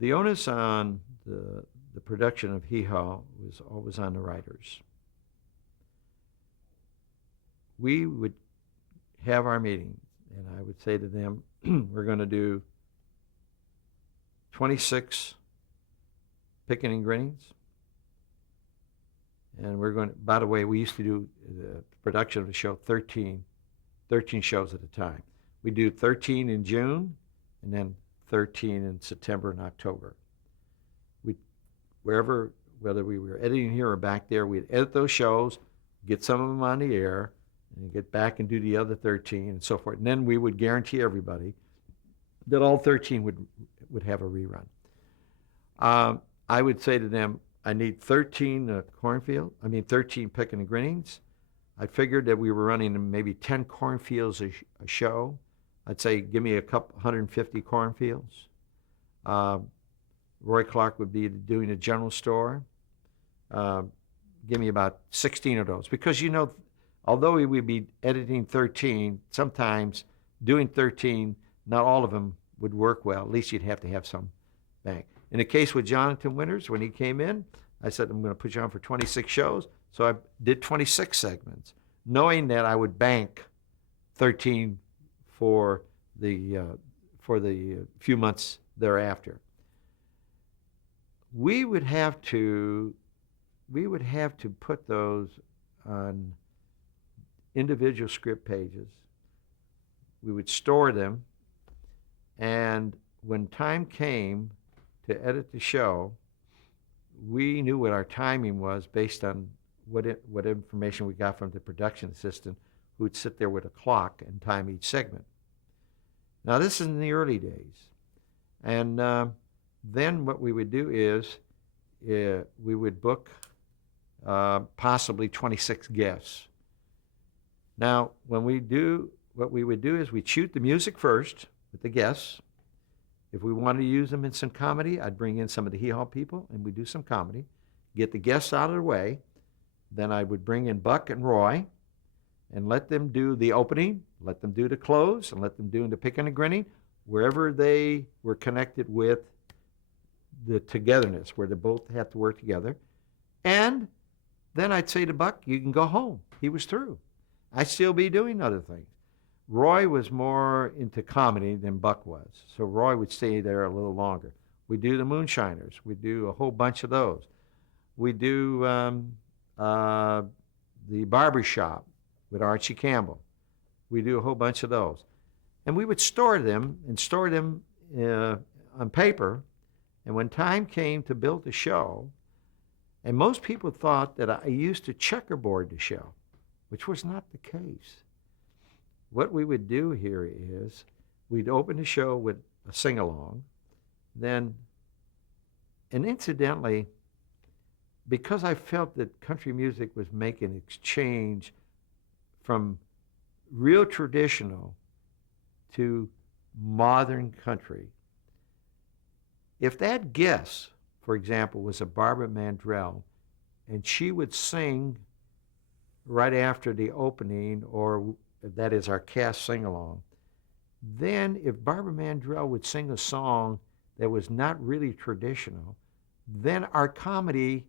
The onus on the production of Hee Haw was always on the writers. We would have our meeting, and I would say to them, we're going to do 26 picking and grinnings. And we're going to, by the way, we used to do the production of the show 13 shows at a time. We do 13 in June and then 13 in September and October. We, wherever, whether we were editing here or back there, we'd edit those shows, get some of them on the air, and get back and do the other 13 and so forth. And then we would guarantee everybody that all 13 would have a rerun. I would say to them, I need 13 13 picking and grinnings. I figured that we were running maybe 10 cornfields a show. I'd say, give me a couple 150 cornfields. Roy Clark would be doing a general store. Give me about 16 of those. Because, although we would be editing 13, sometimes doing 13, not all of them would work well. At least you'd have to have some bank. In the case with Jonathan Winters, when he came in, I said, I'm going to put you on for 26 shows. So I did 26 segments, knowing that I would bank 13 for the few months thereafter. We would have to put those on individual script pages. We would store them, and when time came to edit the show, we knew what our timing was based on what information we got from the production assistant, who would sit there with a clock and time each segment. Now, this is in the early days. And then what we would do is we would book possibly 26 guests. Now, what we would do is we'd shoot the music first with the guests. If we wanted to use them in some comedy, I'd bring in some of the Hee Haw people, and we'd do some comedy, get the guests out of the way. Then I would bring in Buck and Roy and let them do the opening, let them do the close, and let them do the picking and grinning, wherever they were connected with the togetherness, where they both had to work together. And then I'd say to Buck, you can go home. He was through. I'd still be doing other things. Roy was more into comedy than Buck was, so Roy would stay there a little longer. We do the Moonshiners. We do a whole bunch of those. We do the Barbershop with Archie Campbell. We do a whole bunch of those. And we would store them on paper, and when time came to build the show, and most people thought that I used to checkerboard the show, which was not the case. What we would do here is we'd open the show with a sing-along, and incidentally, because I felt that country music was making an exchange from real traditional to modern country, if that guest, for example, was a Barbara Mandrell, and she would sing right after the opening, or that is our cast sing-along, then if Barbara Mandrell would sing a song that was not really traditional, then our comedy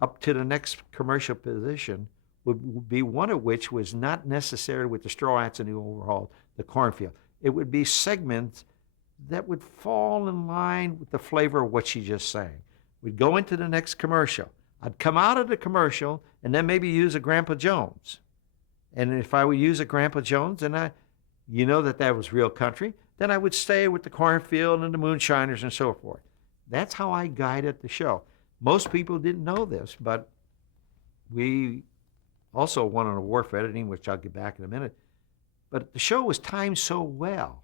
up to the next commercial position would be one of which was not necessarily with the straw hats and the overhaul, the cornfield. It would be segments that would fall in line with the flavor of what she just sang. We'd go into the next commercial. I'd come out of the commercial and then maybe use a Grandpa Jones. And if I would use a Grandpa Jones, and that was real country, then I would stay with the cornfield and the Moonshiners and so forth. That's how I guided the show. Most people didn't know this, but we also won an award for editing, which I'll get back in a minute. But the show was timed so well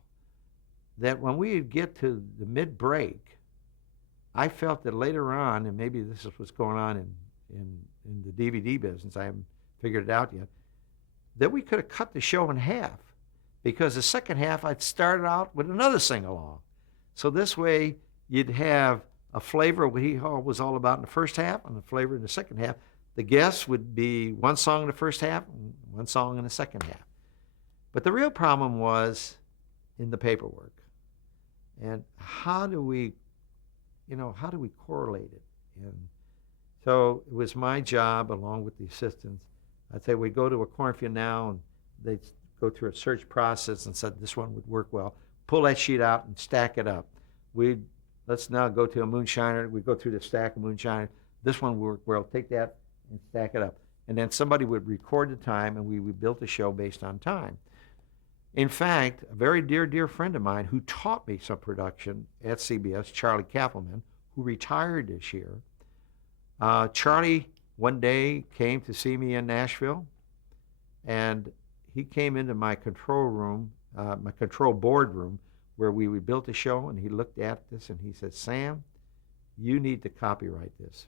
that when we would get to the mid-break, I felt that later on, and maybe this is what's going on in the DVD business, I haven't figured it out yet, that we could have cut the show in half, because the second half I'd started out with another sing-along. So this way you'd have a flavor of what Hee Haw was all about in the first half and the flavor in the second half. The guests would be one song in the first half and one song in the second half. But the real problem was in the paperwork. And how do we how do we correlate it? And so it was my job, along with the assistants. I'd say we go to a cornfield now, and they'd go through a search process and said this one would work well. Pull that sheet out and stack it up. Let's now go to a moonshiner. We go through the stack of moonshiner. This one would work well. Take that and stack it up. And then somebody would record the time, and we built a show based on time. In fact, a very dear friend of mine who taught me some production at CBS, Charlie Kappelman, who retired this year. Charlie one day came to see me in Nashville, and he came into my control room, my control board room, where we built a show, and he looked at this and he said, "Sam, you need to copyright this.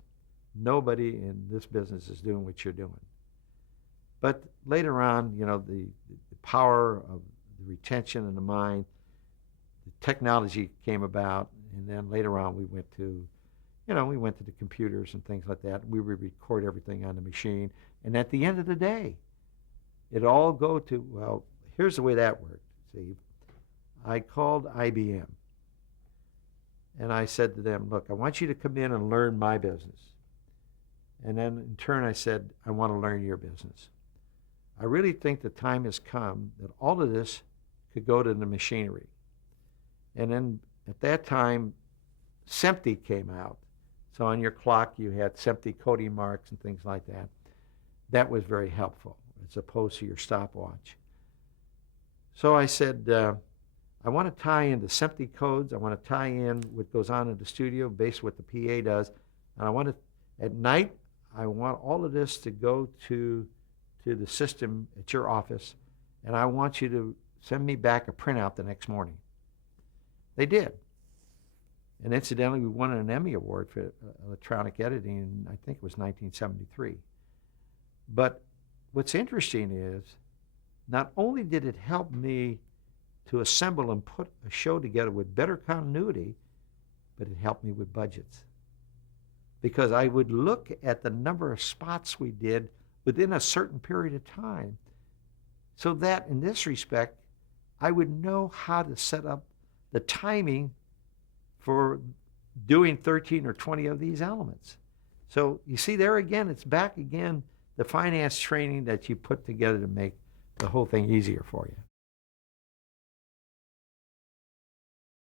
Nobody in this business is doing what you're doing." But later on, the power of the retention in the mind, the technology came about, and then later on we went to the computers and things like that. We would record everything on the machine, and at the end of the day, it all go to, well, here's the way that worked, Steve. I called IBM, and I said to them, look, I want you to come in and learn my business. And then in turn I said, I want to learn your business. I really think the time has come that all of this could go to the machinery. And then at that time, SEMTI came out. So on your clock you had SEMTI coding marks and things like that. That was very helpful as opposed to your stopwatch. So I said, I want to tie into SEMTI codes. I want to tie in what goes on in the studio based on what the PA does. And I want to, at night, I want all of this to go to the system at your office, and I want you to send me back a printout the next morning. They did. And incidentally, we won an Emmy Award for electronic editing in, I think it was 1973. But what's interesting is, not only did it help me to assemble and put a show together with better continuity, but it helped me with budgets. Because I would look at the number of spots we did within a certain period of time, so that in this respect, I would know how to set up the timing for doing 13 or 20 of these elements. So you see there again, it's back again, the finance training that you put together to make the whole thing easier for you.